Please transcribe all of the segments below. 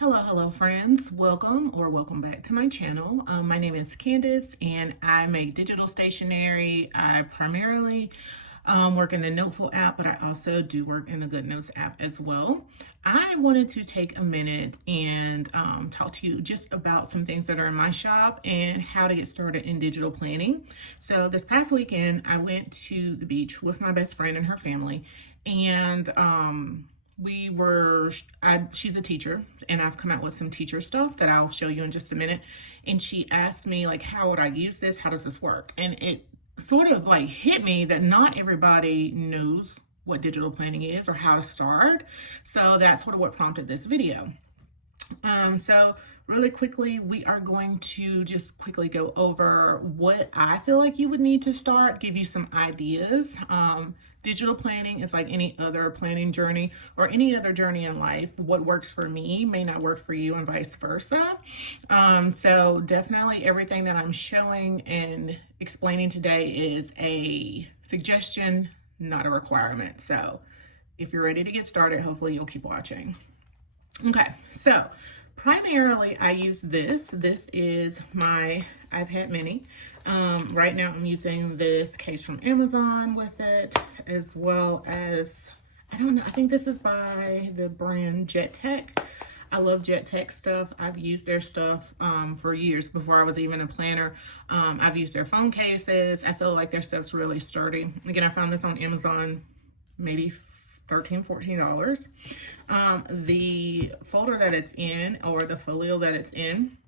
Hello friends. Welcome back to my channel. My name is Candace and I make digital stationery. I primarily work in the Noteful app, but I also do work in the Good Notes app as well. I wanted to take a minute and talk to you just about some things that are in my shop and how to get started in digital planning. So this past weekend, I went to the beach with my best friend and her family, and she's a teacher, and I've come out with some teacher stuff that I'll show you in just a minute. And she asked me, like, how would I use this? How does this work? And it sort of like hit me that not everybody knows what digital planning is or how to start. So that's sort of what prompted this video. So really quickly, we are going to just quickly go over what I feel like you would need to start, give you some ideas. Digital planning is like any other planning journey or any other journey in life. What works for me may not work for you and vice versa. So definitely everything that I'm showing and explaining today is a suggestion, not a requirement. So if you're ready to get started, hopefully you'll keep watching. Okay, so primarily I use this. This is my iPad mini. Right now I'm using this case from Amazon with it, as well as, I don't know, I think this is by the brand Jet Tech. I love Jet Tech stuff. I've used their stuff for years before I was even a planner. I've used their phone cases. I feel like their stuff's really sturdy. Again, I found this on Amazon, maybe $13, $14. The folder that it's in, or the folio that it's in,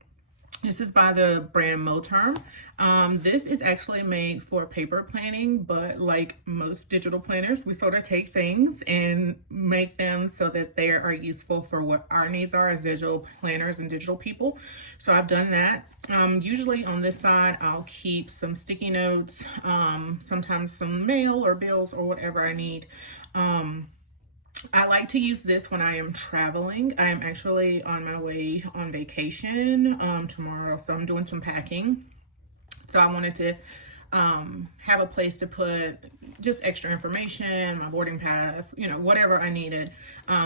this is by the brand Moterm. This is actually made for paper planning, but like most digital planners, we sort of take things and make them so that they are useful for what our needs are as digital planners and digital people. So I've done that. Usually on this side, I'll keep some sticky notes, sometimes some mail or bills or whatever I need. I like to use this when I am traveling. I am actually on my way on vacation tomorrow, so I'm doing some packing. So I wanted to have a place to put just extra information, my boarding pass, you know, whatever I needed,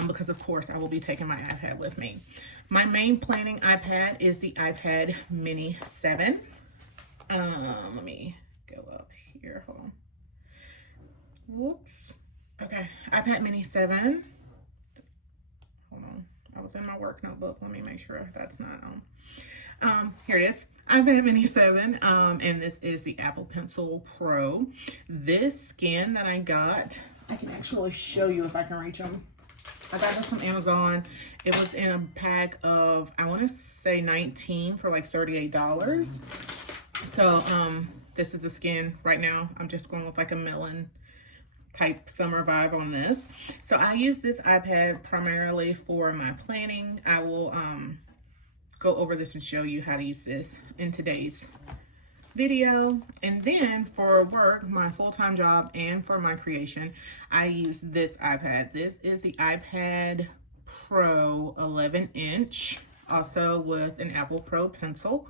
because of course I will be taking my iPad with me. My main planning iPad is the iPad Mini 7. Let me go up here, hold on. Whoops. Okay, iPad Mini 7. Hold on, I was in my work notebook. Let me make sure that's not on. Here it is, iPad Mini 7, and this is the Apple Pencil Pro. This skin that I got, I can actually show you if I can reach them. I got this from Amazon. It was in a pack of, I want to say 19 for like $38. So this is the skin right now. I'm just going with like a melon type summer vibe on this. So I use this iPad primarily for my planning. I will go over this and show you how to use this in today's video. And then for work, my full-time job, and for my creation, I use this iPad. This is the iPad Pro 11-inch, also with an Apple Pro pencil.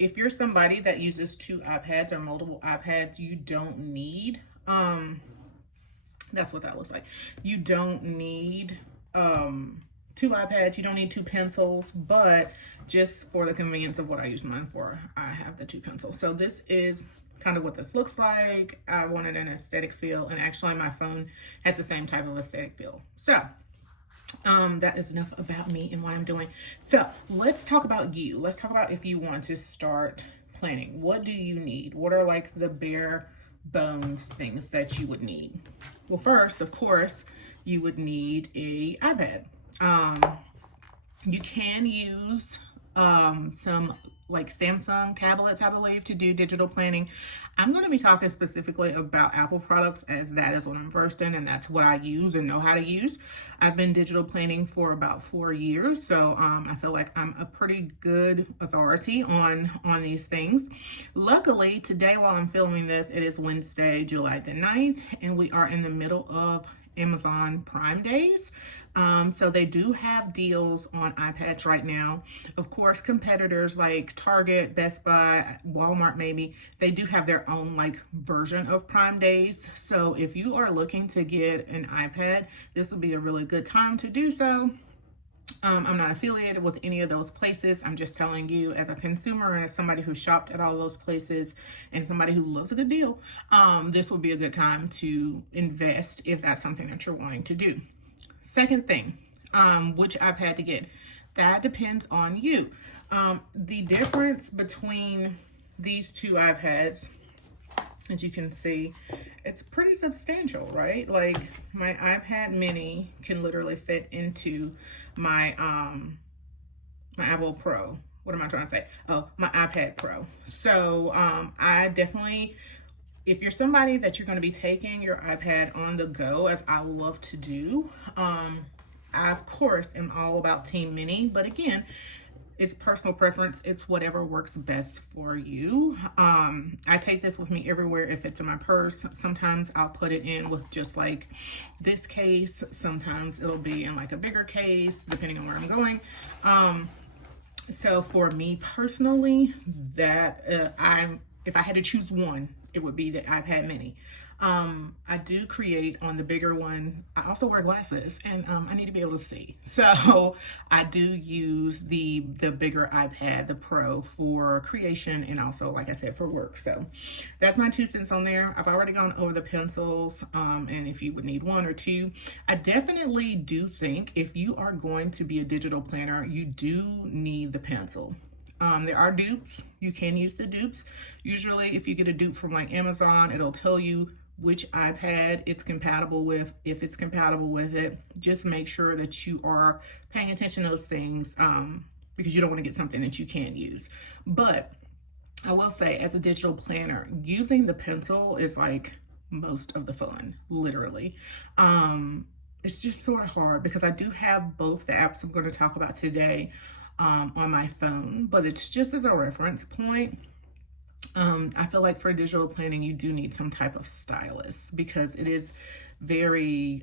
If you're somebody that uses two iPads or multiple iPads, you don't need that's what that looks like. You don't need two iPads, you don't need two pencils, but just for the convenience of what I use mine for, I have the two pencils. So this is kind of what this looks like. I wanted an aesthetic feel, and actually my phone has the same type of aesthetic feel. So that is enough about me and what I'm doing. So let's talk about you. Let's talk about if you want to start planning. What do you need? What are like the bare bones things that you would need? Well, first, of course, you would need a iPad. You can use some like Samsung tablets, I believe, to do digital planning. I'm going to be talking specifically about Apple products, as that is what I'm versed in and that's what I use and know how to use. I've been digital planning for about 4 years, so I feel like I'm a pretty good authority on these things. Luckily, today while I'm filming this, it is Wednesday, July the 9th, and we are in the middle of Amazon Prime Days. So they do have deals on iPads right now. Of course, competitors like Target, Best Buy, Walmart maybe, they do have their own like version of Prime Days. So if you are looking to get an iPad, this would be a really good time to do so. I'm not affiliated with any of those places. I'm just telling you as a consumer and as somebody who shopped at all those places and somebody who loves a good deal, this would be a good time to invest if that's something that you're wanting to do. Second thing, which iPad to get, that depends on you. The difference between these two iPads, as you can see, it's pretty substantial, right? Like my iPad mini can literally fit into my my Apple Pro. What am I trying to say? Oh, my iPad Pro. So I definitely, if you're somebody that you're going to be taking your iPad on the go, as I love to do, I of course am all about Team Mini, but again, it's personal preference. It's whatever works best for you. I take this with me everywhere. If it's in my purse, sometimes I'll put it in with just like this case. Sometimes it'll be in like a bigger case, depending on where I'm going. So for me personally, that if I had to choose one, it would be the iPad mini. I do create on the bigger one. I also wear glasses and I need to be able to see. So I do use the bigger iPad, the Pro, for creation and also, like I said, for work. So that's my 2 cents on there. I've already gone over the pencils and if you would need 1 or 2. I definitely do think if you are going to be a digital planner, you do need the pencil. There are dupes. You can use the dupes. Usually if you get a dupe from like Amazon, it'll tell you which iPad it's compatible with. If it's compatible with it, just make sure that you are paying attention to those things because you don't want to get something that you can't use. But I will say, as a digital planner, using the pencil is like most of the fun, literally. It's just sort of hard because I do have both the apps I'm going to talk about today on my phone, but it's just as a reference point. I feel like for digital planning, you do need some type of stylus because it is very,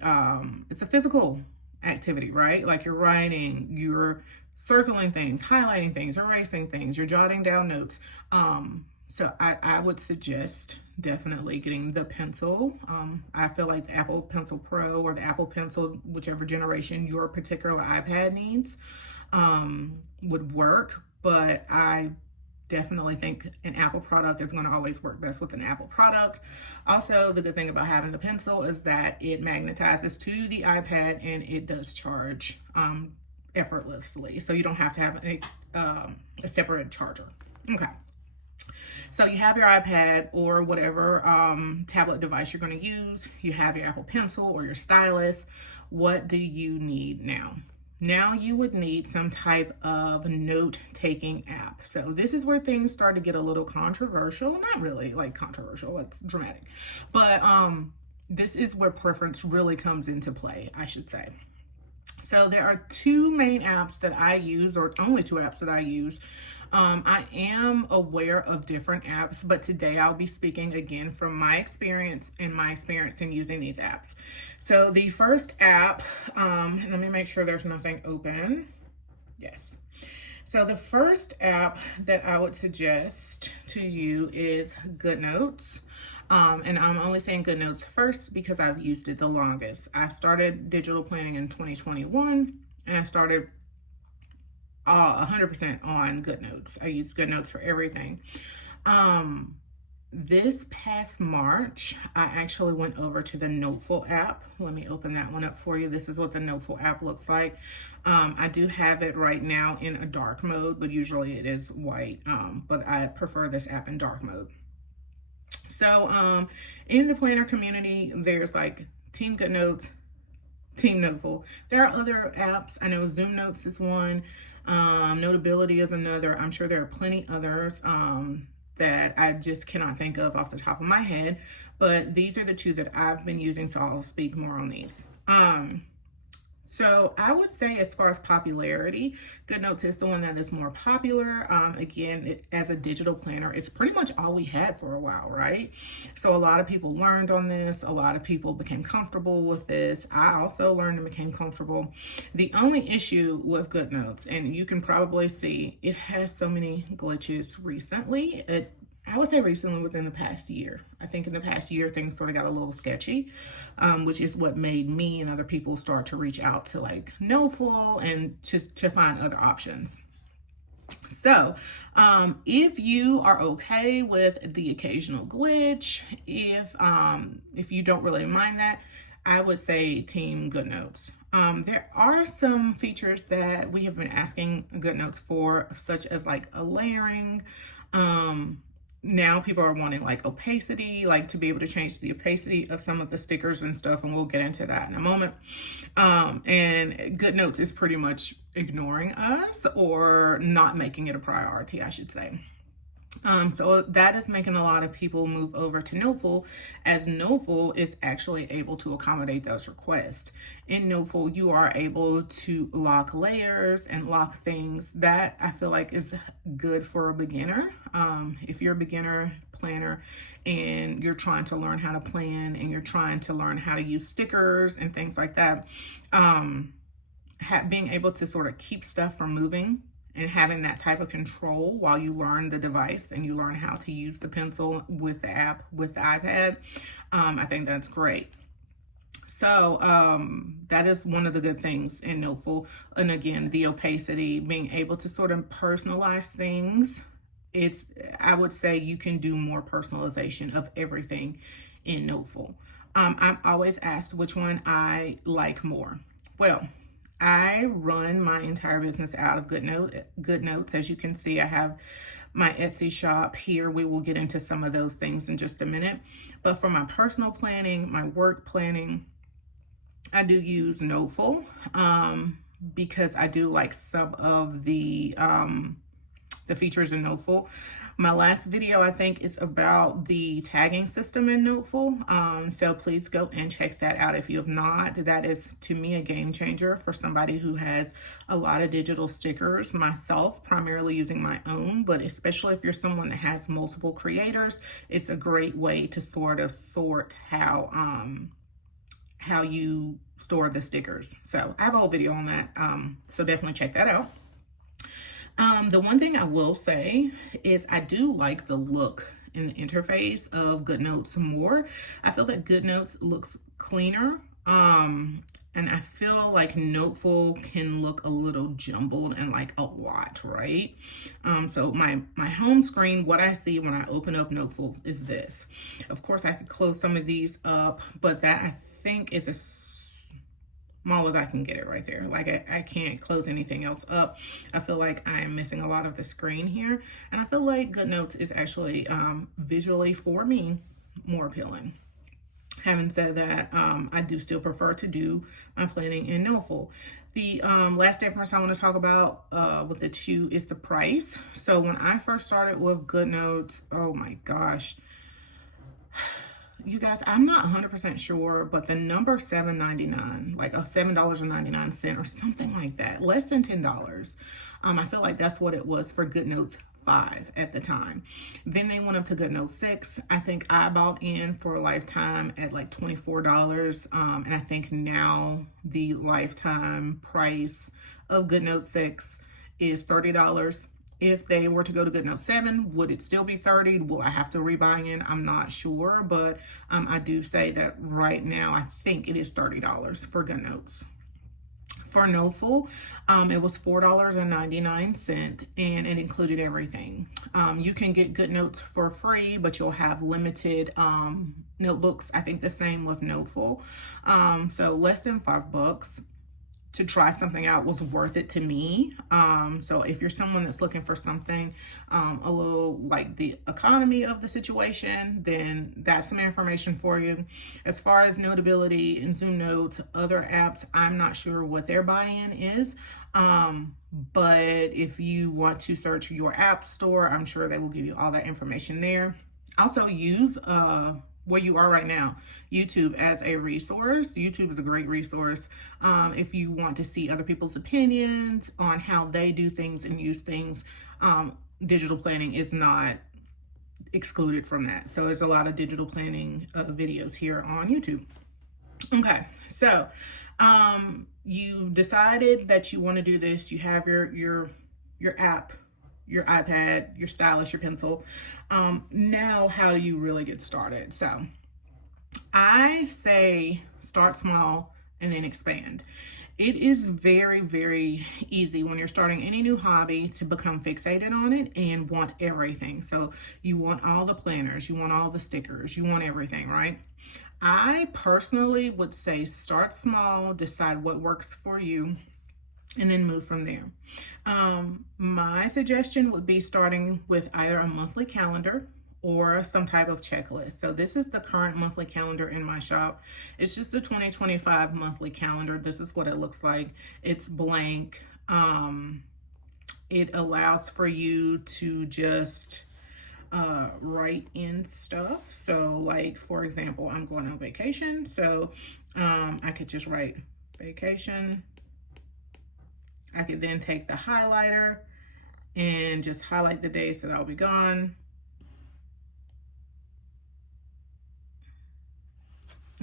it's a physical activity, right? Like you're writing, you're circling things, highlighting things, erasing things, you're jotting down notes. So I would suggest definitely getting the pencil. I feel like the Apple Pencil Pro or the Apple Pencil, whichever generation your particular iPad needs, would work, but I definitely think an Apple product is going to always work best with an Apple product. Also, the good thing about having the pencil is that it magnetizes to the iPad and it does charge effortlessly. So you don't have to have a separate charger. Okay. So you have your iPad or whatever tablet device you're going to use. You have your Apple Pencil or your stylus. What do you need now? Now you would need some type of note-taking app. So this is where things start to get a little controversial. Not really like controversial, it's dramatic. But this is where preference really comes into play, I should say. So there are 2 main apps that I use, or only 2 apps that I use. I am aware of different apps, but today I'll be speaking again from my experience and my experience in using these apps. So the first app, let me make sure there's nothing open. Yes. So the first app that I would suggest to you is GoodNotes. And I'm only saying GoodNotes first because I've used it the longest. I started digital planning in 2021 and I started 100% on GoodNotes. I use GoodNotes for everything. This past March, I actually went over to the Noteful app. Let me open that one up for you. This is what the Noteful app looks like. I do have it right now in a dark mode, but usually it is white. But I prefer this app in dark mode. So in the planner community, there's like Team GoodNotes, Team Noteful. There are other apps. I know Zoom Notes is one. Notability is another. I'm sure there are plenty others that I just cannot think of off the top of my head, but these are the 2 that I've been using, so I'll speak more on these. So I would say as far as popularity, GoodNotes is the one that is more popular. Again, as a digital planner, it's pretty much all we had for a while, right? So a lot of people learned on this. A lot of people became comfortable with this. I also learned and became comfortable. The only issue with GoodNotes, and you can probably see, it has so many glitches recently. I would say recently, within the past year. I think in the past year, things sort of got a little sketchy, which is what made me and other people start to reach out to like Noteful and to find other options. So, if you are okay with the occasional glitch, if you don't really mind that, I would say Team GoodNotes. There are some features that we have been asking GoodNotes for, such as like a layering. Now people are wanting like opacity, like to be able to change the opacity of some of the stickers and stuff, and we'll get into that in a moment. And GoodNotes is pretty much ignoring us or not making it a priority, I should say. So that is making a lot of people move over to Noteful, as Noteful is actually able to accommodate those requests. In Noteful, you are able to lock layers and lock things. That I feel like is good for a beginner. If you're a beginner planner and you're trying to learn how to plan and you're trying to learn how to use stickers and things like that, being able to sort of keep stuff from moving and having that type of control while you learn the device and you learn how to use the pencil with the app, with the iPad, I think that's great. So that is one of the good things in Noteful. And again, the opacity, being able to sort of personalize things. I would say you can do more personalization of everything in Noteful. I'm always asked which one I like more. Well, I run my entire business out of GoodNotes. As you can see, I have my Etsy shop here. We will get into some of those things in just a minute. But for my personal planning, my work planning, I do use Noteful because I do like some of the features in Noteful. My last video, I think, is about the tagging system in Noteful. So please go and check that out if you have not. That is, to me, a game changer for somebody who has a lot of digital stickers. Myself, primarily using my own, but especially if you're someone that has multiple creators, it's a great way to sort of sort how you store the stickers. So I have a whole video on that. So definitely check that out. The one thing I will say is I do like the look in the interface of GoodNotes more. I feel that GoodNotes looks cleaner. And I feel like Noteful can look a little jumbled and like a lot, right? So my home screen, what I see when I open up Noteful is this. Of course, I could close some of these up, but that I think is as small as I can get it right there. Like I can't close anything else up. I feel like I'm missing a lot of the screen here. And I feel like GoodNotes is actually visually, for me, more appealing. Having said that, I do still prefer to do my planning in Noteful. The last difference I want to talk about with the two is the price. So when I first started with GoodNotes, oh my gosh, you guys, I'm not 100% sure, but the number $7.99, like $7.99 or something like that, less than $10. I feel like that's what it was for GoodNotes 5 at the time. Then they went up to GoodNotes 6. I think I bought in for a lifetime at like $24. And I think now the lifetime price of GoodNotes 6 is $30. If they were to go to GoodNotes 7, would it still be $30? Will I have to rebuy in? I'm not sure, but I do say that right now I think it is $30 for GoodNotes. For Noteful, it was $4.99, and it included everything. You can get GoodNotes for free, but you'll have limited notebooks. I think the same with Noteful. So less than $5 to try something out was worth it to me. So if you're someone that's looking for something a little like the economy of the situation, then that's some information for you. As far as Notability and Zoom Notes, other apps, I'm not sure what their buy-in is. But if you want to search your app store, I'm sure they will give you all that information there. Also use where you are right now, YouTube, as a resource. YouTube is a great resource if you want to see other people's opinions on how they do things and use things. Digital planning is not excluded from that. So there's a lot of digital planning videos here on YouTube. Okay, so you decided that you want to do this. You have your app, your iPad, your stylus, your pencil. Now, how do you really get started? So I say start small and then expand. It is very, very easy when you're starting any new hobby to become fixated on it and want everything. So you want all the planners, you want all the stickers, you want everything, right? I personally would say start small, decide what works for you, and then move from there. My suggestion would be starting with either a monthly calendar or some type of checklist. So this is the current monthly calendar in my shop. It's just a 2025 monthly calendar. This is what it looks like. It's blank. It allows for you to just write in stuff. So like, for example, I'm going on vacation. So I could just write vacation. I could then take the highlighter and just highlight the days that I'll be gone.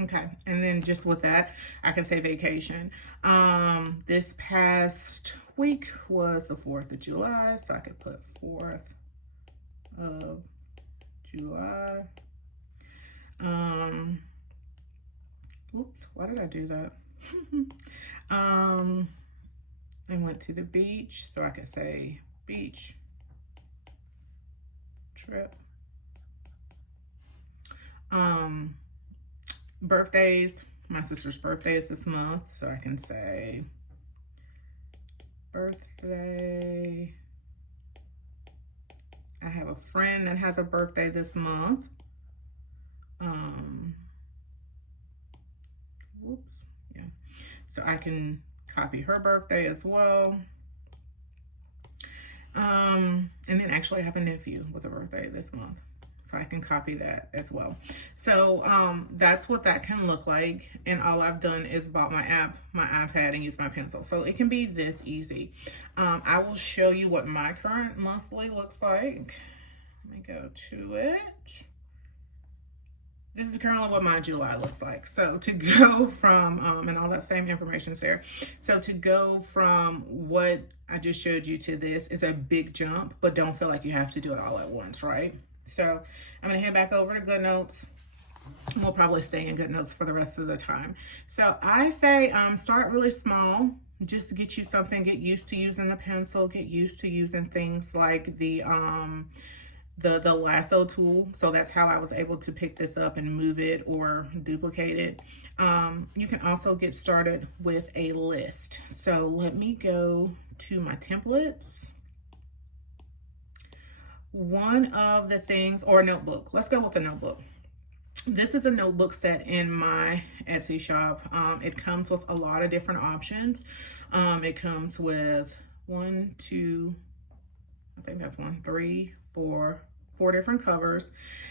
Okay, and then just with that, I can say vacation. This past week was the 4th of July, so I could put 4th of July. Oops, why did I do that? I went to the beach, so I could say beach trip. Birthdays, my sister's birthday is this month, so I can say birthday. I have a friend that has a birthday this month. Whoops, yeah. So I can copy her birthday as well. And then actually I have a nephew with a birthday this month, so I can copy that as well. So that's what that can look like. And all I've done is bought my iPad and used my pencil. So it can be this easy. I will show you what my current monthly looks like. Let me go to it. This is currently what my July looks like. So to go from, and all that same information is there. So to go from what I just showed you to this is a big jump, but don't feel like you have to do it all at once, right? So I'm gonna head back over to GoodNotes. We'll probably stay in GoodNotes for the rest of the time. So I say start really small, just to get you something, get used to using the pencil, get used to using things like the lasso tool. So that's how I was able to pick this up and move it or duplicate it. You can also get started with a list. So let me go to my templates. One of the things, or a notebook, let's go with a notebook. This is a notebook set in my Etsy shop. It comes with a lot of different options. It comes with 1, 2, I think that's 1, 3, 4 different covers,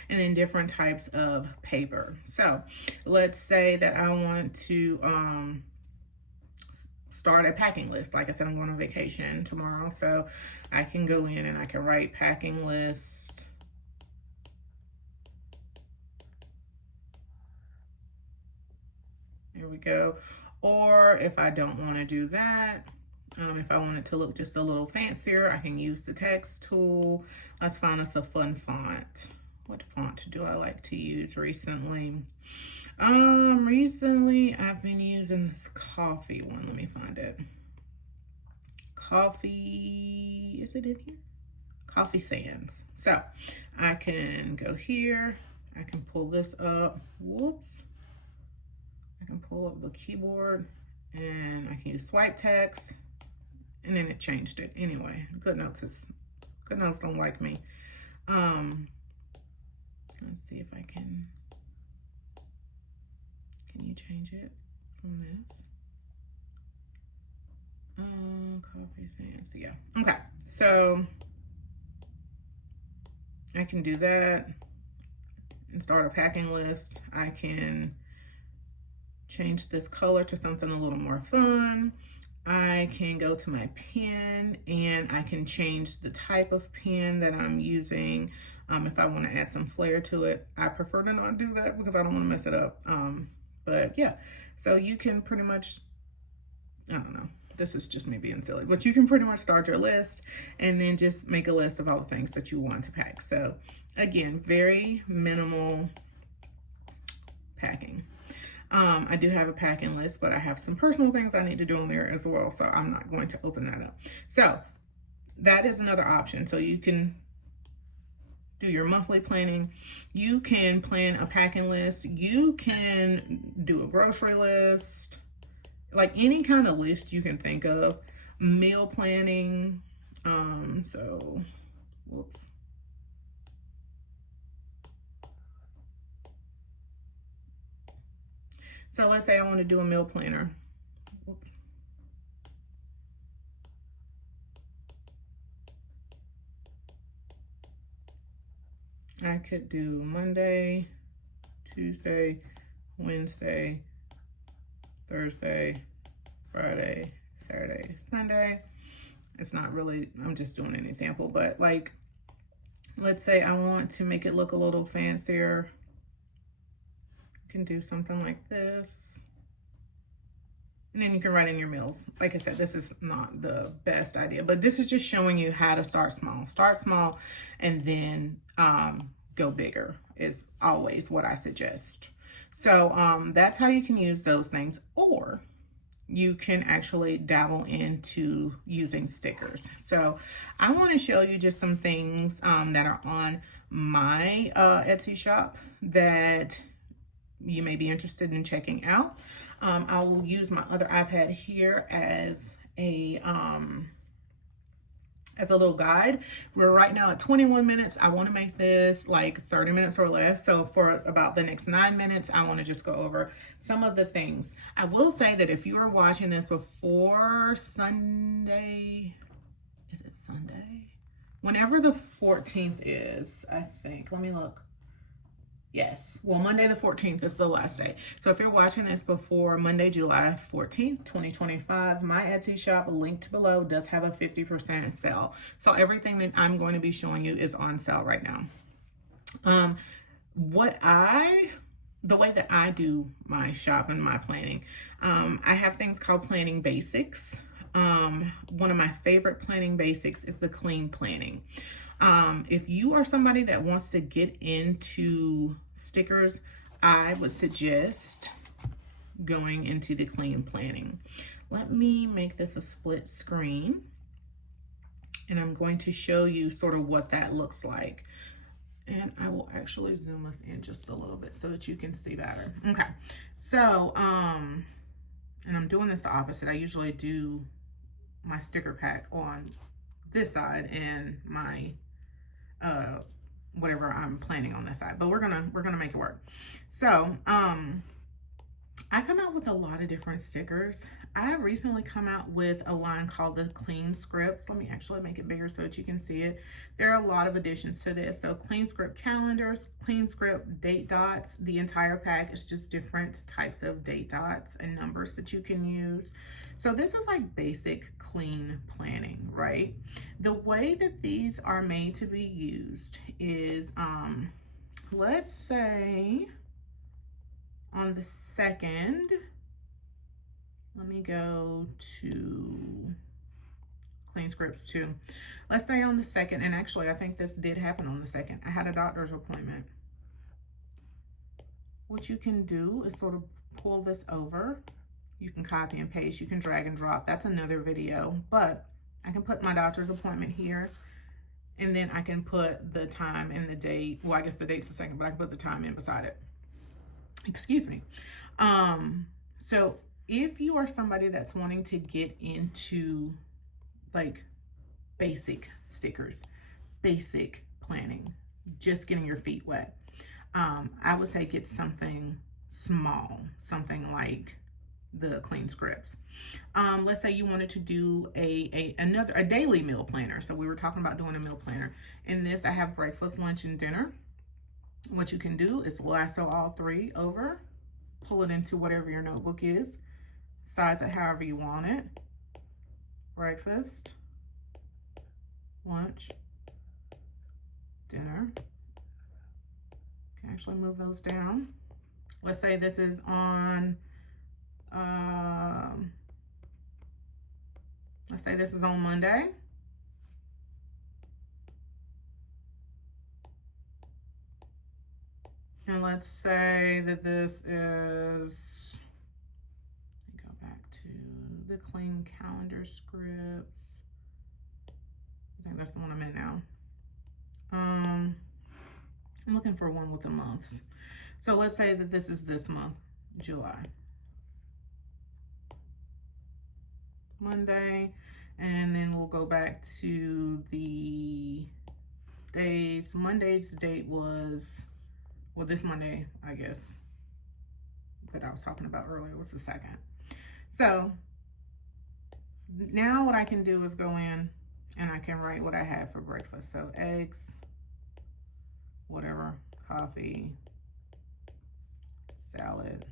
and then different types of paper. So let's say that I want to start a packing list. Like I said, I'm going on vacation tomorrow, so I can go in and I can write packing list. There we go. Or if I don't want to do that, if I want it to look just a little fancier, I can use the text tool. Let's find us a fun font. What font do I like to use recently? Recently I've been using this coffee one. Let me find it. Coffee, is it in here? Coffee Sands. So I can go here. I can pull this up. Whoops. I can pull up the keyboard and I can use swipe text, and then it changed it. Anyway, GoodNotes don't like me. Let's see if I can you change it from this? Coffee Sands, yeah. Okay, so I can do that and start a packing list. I can change this color to something a little more fun. I can go to my pen and I can change the type of pen that I'm using if I want to add some flair to it. I prefer to not do that because I don't want to mess it up. But yeah, so you can pretty much, I don't know, this is just me being silly, but you can pretty much start your list and then just make a list of all the things that you want to pack. So again, very minimal packing. I do have a packing list, but I have some personal things I need to do in there as well, so I'm not going to open that up. So that is another option. So you can do your monthly planning. You can plan a packing list. You can do a grocery list, like any kind of list you can think of. Meal planning. So, whoops. So let's say I want to do a meal planner. Whoops. I could do Monday, Tuesday, Wednesday, Thursday, Friday, Saturday, Sunday. It's not really, I'm just doing an example, but like, let's say I want to make it look a little fancier. You can do something like this. And then you can write in your meals. Like I said, this is not the best idea, but this is just showing you how to start small. Start small and then go bigger is always what I suggest. So that's how you can use those things. Or you can actually dabble into using stickers. So I want to show you just some things that are on my Etsy shop that you may be interested in checking out. I will use my other iPad here as a little guide. We're right now at 21 minutes. I want to make this like 30 minutes or less. So for about the next 9 minutes, I want to just go over some of the things. I will say that if you are watching this before Sunday, is it Sunday? Whenever the 14th is, I think. Let me look. Yes, well, Monday the 14th is the last day. So if you're watching this before Monday, July 14th, 2025, my Etsy shop, linked below, does have a 50% sale. So everything that I'm going to be showing you is on sale right now. The way that I do my shop and my planning, I have things called planning basics. One of my favorite planning basics is the clean planning. If you are somebody that wants to get into stickers, I would suggest going into the clean planning. Let me make this a split screen, and I'm going to show you sort of what that looks like. And I will actually zoom us in just a little bit so that you can see better. Okay, so, and I'm doing this the opposite. I usually do my sticker pack on this side and my whatever I'm planning on this side, but we're gonna make it work. So I come out with a lot of different stickers. I have recently come out with a line called the Clean Scripts. Let me actually make it bigger so that you can see it. There are a lot of additions to this. So Clean Script calendars, Clean Script date dots. The entire pack is just different types of date dots and numbers that you can use. So this is like basic clean planning, right? The way that these are made to be used is, let's say on the 2nd, let me go to Clean Scripts 2. Let's say on the 2nd, and actually I think this did happen on the 2nd. I had a doctor's appointment. What you can do is sort of pull this over. You can copy and paste, you can drag and drop. That's another video, but I can put my doctor's appointment here, and then I can put the time and the date. Well, I guess the date's the 2nd, but I can put the time in beside it. Excuse me. So if you are somebody that's wanting to get into like basic stickers, basic planning, just getting your feet wet, I would say get something small, something like the Clean Scripts. Let's say you wanted to do a daily meal planner. So we were talking about doing a meal planner. In this, I have breakfast, lunch, and dinner. What you can do is lasso all three over, pull it into whatever your notebook is, size it however you want it. Breakfast, lunch, dinner. You can actually move those down. Let's say this is on Let's say this is on Monday. And let's say that this is, let me go back to the clean calendar scripts. I think that's the one I'm in now. I'm looking for one with the months. So let's say that this is this month, July. Monday, and then we'll go back to the days. Monday's date was, well, this Monday, I guess, that I was talking about earlier was the 2nd. So now what I can do is go in and I can write what I had for breakfast. So eggs, whatever, coffee, salad,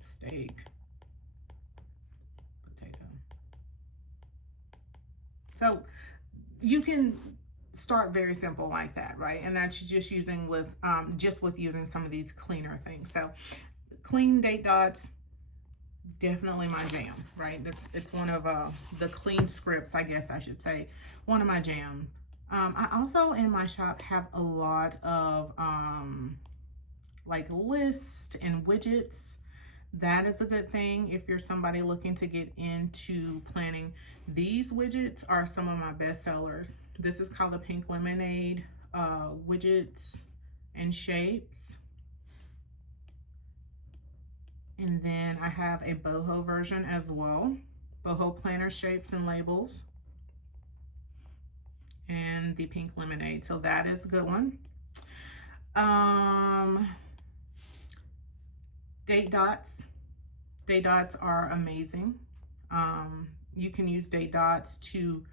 steak, potato. So you can start very simple like that, right? And that's just using with using some of these cleaner things. So clean date dots, definitely my jam, right? It's one of the clean scripts, I guess I should say, one of my jam. I also in my shop have a lot of like lists and widgets. That is a good thing if you're somebody looking to get into planning. These widgets are some of my best sellers. This is called the Pink Lemonade widgets and shapes. And then I have a boho version as well. Boho planner shapes and labels. And the Pink Lemonade. So that is a good one. Date dots. Date dots are amazing. You can use date dots to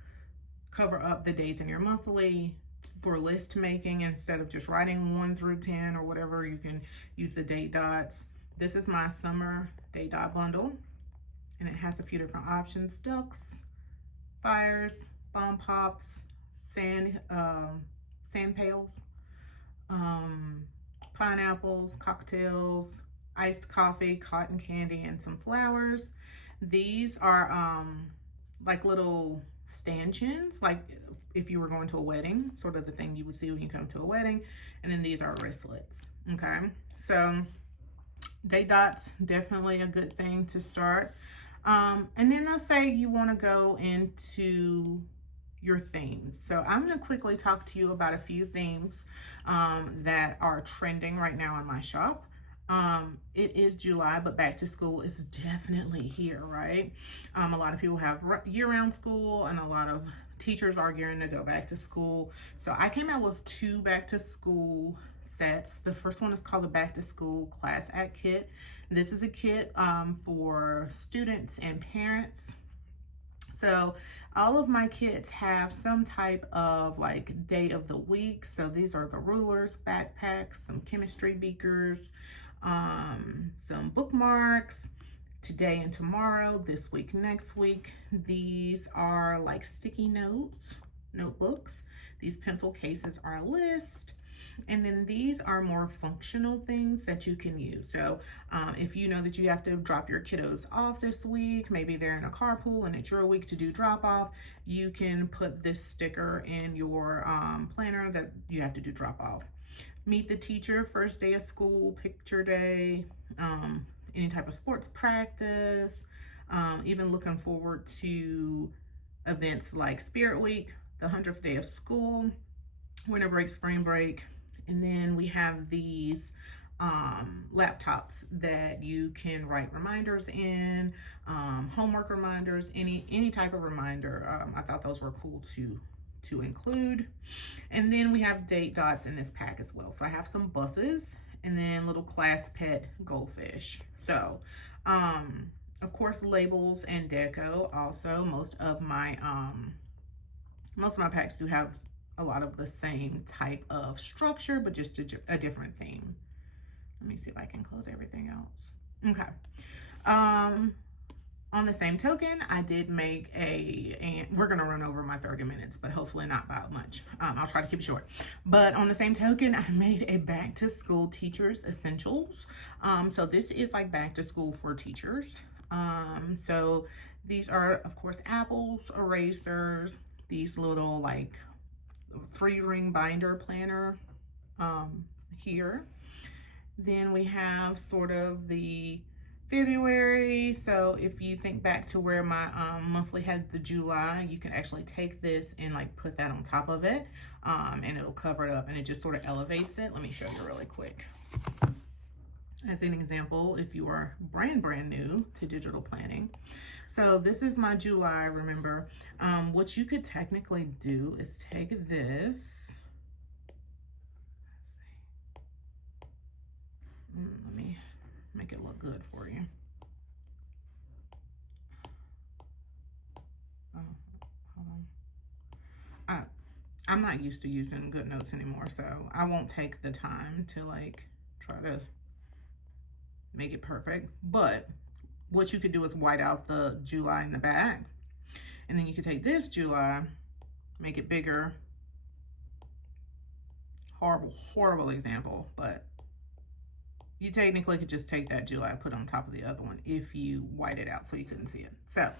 cover up the days in your monthly for list making. Instead of just writing 1 through 10 or whatever, you can use the date dots. This is my summer date dot bundle, and it has a few different options: ducks, fires, bomb pops, sand pails, pineapples, cocktails, iced coffee, cotton candy, and some flowers. These are like little stanchions, like if you were going to a wedding, sort of the thing you would see when you come to a wedding. And then these are wristlets. Okay, so date dots, definitely a good thing to start. And then let's say you want to go into your themes. So I'm going to quickly talk to you about a few themes that are trending right now in my shop. It is July, but back to school is definitely here, right? A lot of people have year-round school, and a lot of teachers are gearing to go back to school. So I came out with 2 back to school sets. The first one is called the Back to School Class Act Kit. This is a kit for students and parents. So all of my kits have some type of like day of the week. So these are the rulers, backpacks, some chemistry beakers, some bookmarks, today and tomorrow, this week, next week. These are like sticky notebooks. These pencil cases are a list. And then these are more functional things that you can use. So if you know that you have to drop your kiddos off this week, maybe they're in a carpool and it's your week to do drop off, you can put this sticker in your planner that you have to do drop off. Meet the teacher, first day of school, picture day, any type of sports practice, even looking forward to events like Spirit Week, the 100th day of school, winter break, spring break. And then we have these laptops that you can write reminders in, homework reminders, any type of reminder. I thought those were cool to include. And then we have date dots in this pack as well. So I have some buses and then little class pet goldfish. So of course, labels and deco also. Most of my packs do have a lot of the same type of structure, but just a different theme. Let me see if I can close everything else. Okay. On the same token, I did make and we're gonna run over my 30 minutes, but hopefully not by much. I'll try to keep it short. But on the same token, I made a back to school teachers essentials. So this is like back to school for teachers. So These are, of course, apples, erasers, these little like 3-ring binder planner here. Then we have sort of the February. So if you think back to where my monthly had the July, you can actually take this and like put that on top of it, and it'll cover it up and it just sort of elevates it. Let me show you really quick. As an example, if you are brand new to digital planning. So this is my July, remember. What you could technically do is take this. Let me make it look good for you. Oh, hold on. I'm not used to using GoodNotes anymore, so I won't take the time to like try to make it perfect. But what you could do is white out the July in the back, and then you could take this July, make it bigger. Horrible example, but you technically could just take that July, put on top of the other one if you white it out so you couldn't see it. So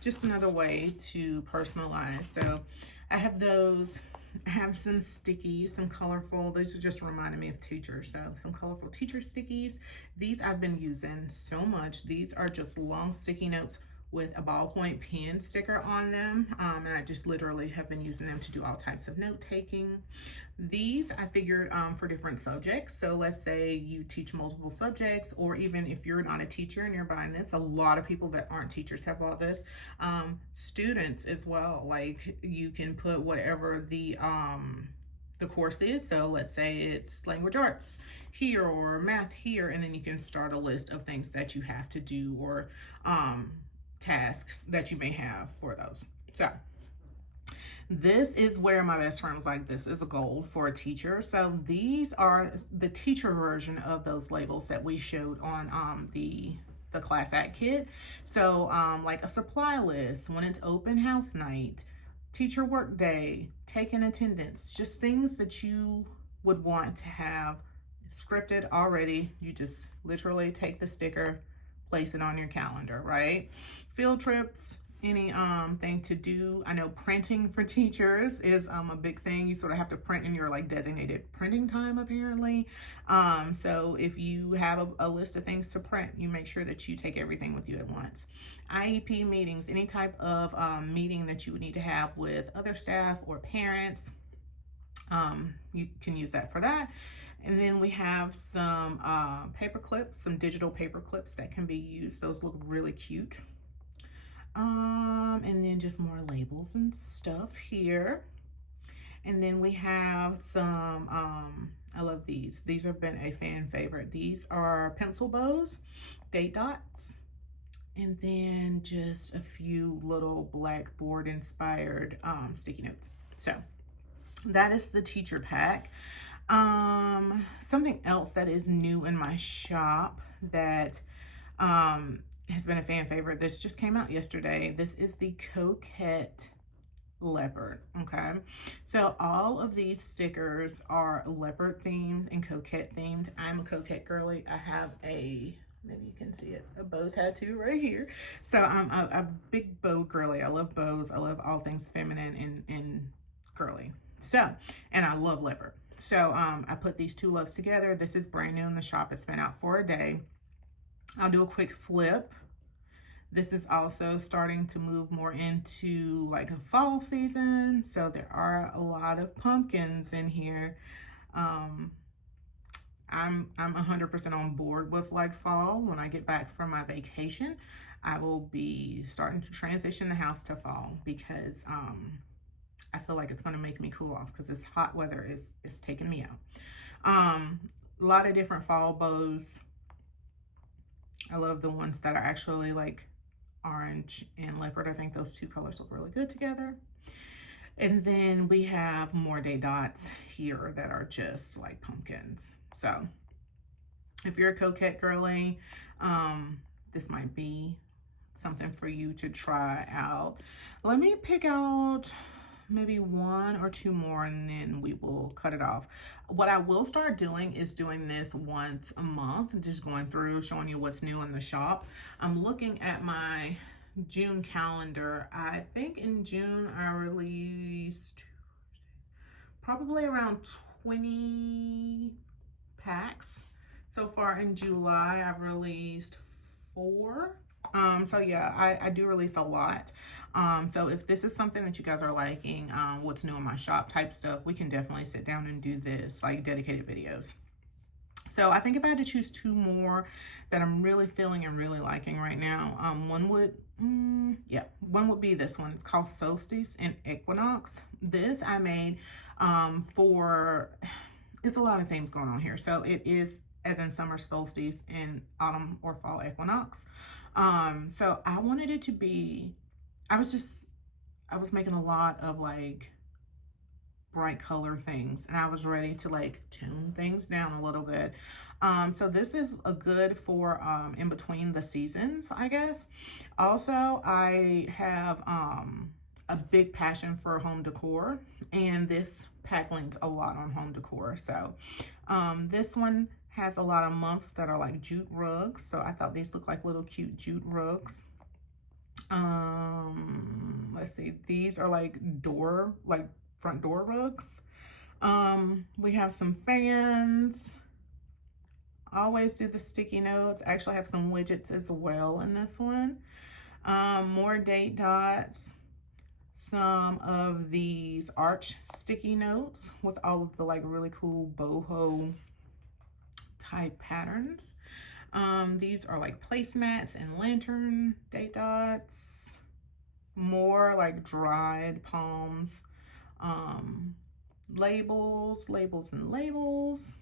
just another way to personalize. So I have those. I have some stickies, some colorful. These are just reminding me of teachers. So some colorful teacher stickies. These I've been using so much. These are just long sticky notes with a ballpoint pen sticker on them. And I just literally have been using them to do all types of note taking. These I figured for different subjects. So let's say you teach multiple subjects, or even if you're not a teacher and you're buying this, a lot of people that aren't teachers have bought this. Students as well, like you can put whatever the course is. So let's say it's language arts here or math here, and then you can start a list of things that you have to do, or tasks that you may have for those. So this is where my best friend was like, this is a gold for a teacher. So these are the teacher version of those labels that we showed on the class act kit. So like a supply list, when it's open house night, teacher work day, taking attendance, just things that you would want to have scripted already. You just literally take the sticker, place it on your calendar, right? Field trips, any thing to do. I know printing for teachers is a big thing. You sort of have to print in your like designated printing time apparently. So if you have a list of things to print, you make sure that you take everything with you at once. IEP meetings, any type of meeting that you would need to have with other staff or parents, you can use that for that. And then we have some paper clips, some digital paper clips that can be used. Those look really cute. And then just more labels and stuff here. And then we have some, I love these. These have been a fan favorite. These are pencil bows, date dots, and then just a few little Blackboard inspired sticky notes. So that is the teacher pack. Something else that is new in my shop that has been a fan favorite. This just came out yesterday. This is the Coquette Leopard. Okay, so all of these stickers are leopard themed and coquette themed. I'm a coquette girly. I have a, maybe you can see it, a bow tattoo right here. So I'm a big bow girly. I love bows. I love all things feminine and girly. So, and I love leopard. So I put these two loves together. This is brand new in the shop. It's been out for a day. I'll do a quick flip. This is also starting to move more into like a fall season. So there are a lot of pumpkins in here. I'm 100% on board with like fall. When I get back from my vacation, I will be starting to transition the house to fall because I feel like it's going to make me cool off because this hot weather is taking me out. A lot of different fall bows. I love the ones that are actually like orange and leopard. I think those two colors look really good together. And then we have more day dots here that are just like pumpkins. So if you're a coquette girly, this might be something for you to try out. Let me pick out maybe 1 or 2 more, and then we will cut it off. What I will start doing is doing this once a month, just going through, showing you what's new in the shop. I'm looking at my June calendar. I think in June I released probably around 20 packs. So far in July, I've released 4. So yeah, I do release a lot. So if this is something that you guys are liking, what's new in my shop type stuff, we can definitely sit down and do this, like dedicated videos. So I think if I had to choose 2 more that I'm really feeling and really liking right now, one would be this one. It's called Solstice and Equinox. This I made it's a lot of things going on here. So it is as in summer solstice and autumn or fall equinox. So I wanted it to be, I was making a lot of like bright color things, and I was ready to like tune things down a little bit. So this is a good for in between the seasons, I guess. Also, I have a big passion for home decor, and this pack links a lot on home decor. So this one has a lot of months that are like jute rugs. So I thought these look like little cute jute rugs. Let's see, these are like front door rugs. We have some fans. Always do the sticky notes. Actually, I have some widgets as well in this one. More date dots. Some of these arch sticky notes with all of the like really cool boho type patterns. These are like placemats and lantern date dots. More like dried palms. Labels and labels.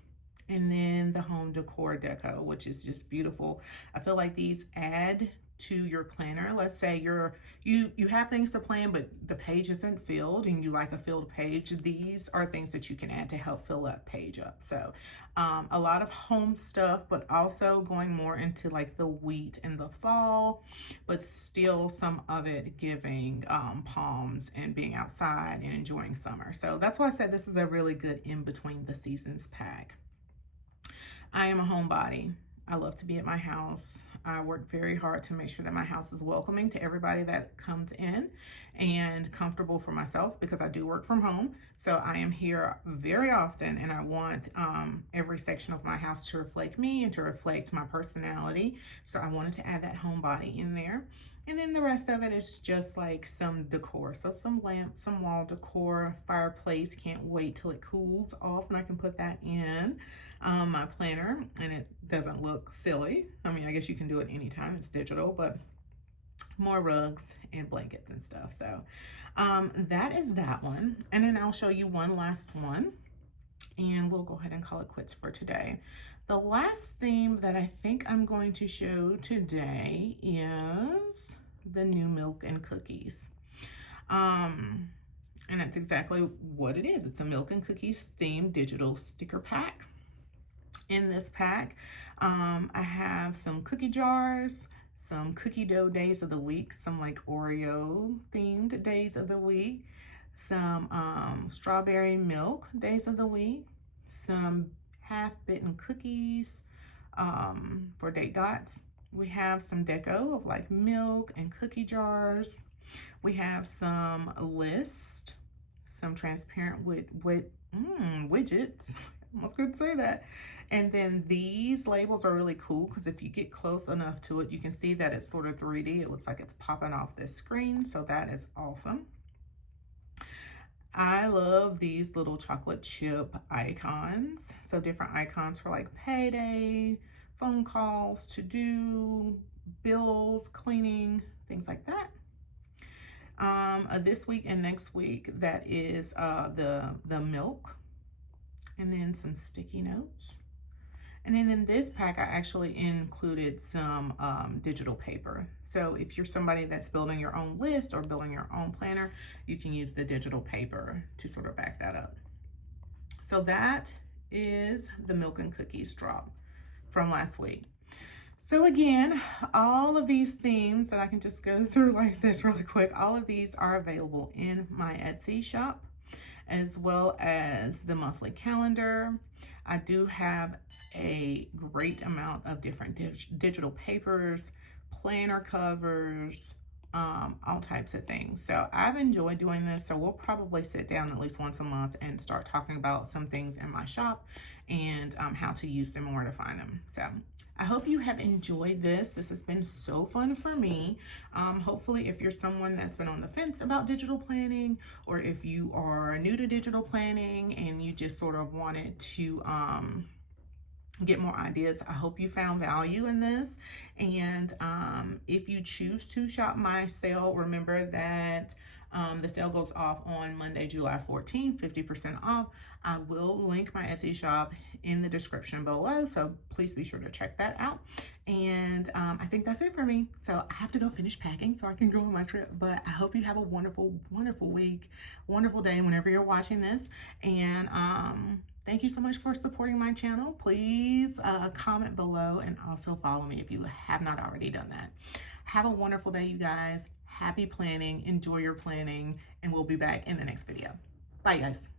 And then the home decor deco, which is just beautiful. I feel like these add to your planner. Let's say you have things to plan, but the page isn't filled and you like a filled page. These are things that you can add to help fill that page up. So a lot of home stuff, but also going more into like the wheat in the fall, but still some of it giving palms and being outside and enjoying summer. So that's why I said this is a really good in between the seasons pack. I am a homebody. I love to be at my house. I work very hard to make sure that my house is welcoming to everybody that comes in and comfortable for myself, because I do work from home. So I am here very often, and I want every section of my house to reflect me and to reflect my personality. So I wanted to add that homebody in there. And then the rest of it is just like some decor. So some lamps, some wall decor, fireplace. Can't wait till it cools off and I can put that in my planner and it doesn't look silly. I mean, I guess you can do it anytime. It's digital, but more rugs and blankets and stuff. So that is that one. And then I'll show you one last one, and we'll go ahead and call it quits for today. The last theme that I think I'm going to show today is the new milk and cookies. And that's exactly what it is. It's a milk and cookies themed digital sticker pack. In this pack, I have some cookie jars, some cookie dough days of the week, some like Oreo themed days of the week, some strawberry milk days of the week, some half-bitten cookies for date dots. We have some deco of like milk and cookie jars. We have some list, some transparent widgets. Almost couldn't say that. And then these labels are really cool because if you get close enough to it, you can see that it's sort of 3D. It looks like it's popping off this screen. So that is awesome. I love these little chocolate chip icons. So different icons for like payday, phone calls, to do, bills, cleaning, things like that. This week and next week, that is the milk. And then some sticky notes. And then in this pack, I actually included some digital paper. So if you're somebody that's building your own list or building your own planner, you can use the digital paper to sort of back that up. So that is the milk and cookies drop from last week. So again, all of these themes that I can just go through like this really quick, all of these are available in my Etsy shop, as well as the monthly calendar. I do have a great amount of different digital papers, planner covers, all types of things. So I've enjoyed doing this. So we'll probably sit down at least once a month and start talking about some things in my shop and how to use them and where to find them. So I hope you have enjoyed this. This has been so fun for me. Hopefully, if you're someone that's been on the fence about digital planning, or if you are new to digital planning and you just sort of wanted to get more ideas, I hope you found value in this. And if you choose to shop my sale, remember that the sale goes off on Monday, July 14th, 50% off. I will link my Etsy shop in the description below, so please be sure to check that out. And I think that's it for me. So I have to go finish packing so I can go on my trip. But I hope you have a wonderful, wonderful week, wonderful day whenever you're watching this. And thank you so much for supporting my channel. Please comment below and also follow me if you have not already done that. Have a wonderful day, you guys. Happy planning. Enjoy your planning. And we'll be back in the next video. Bye, guys.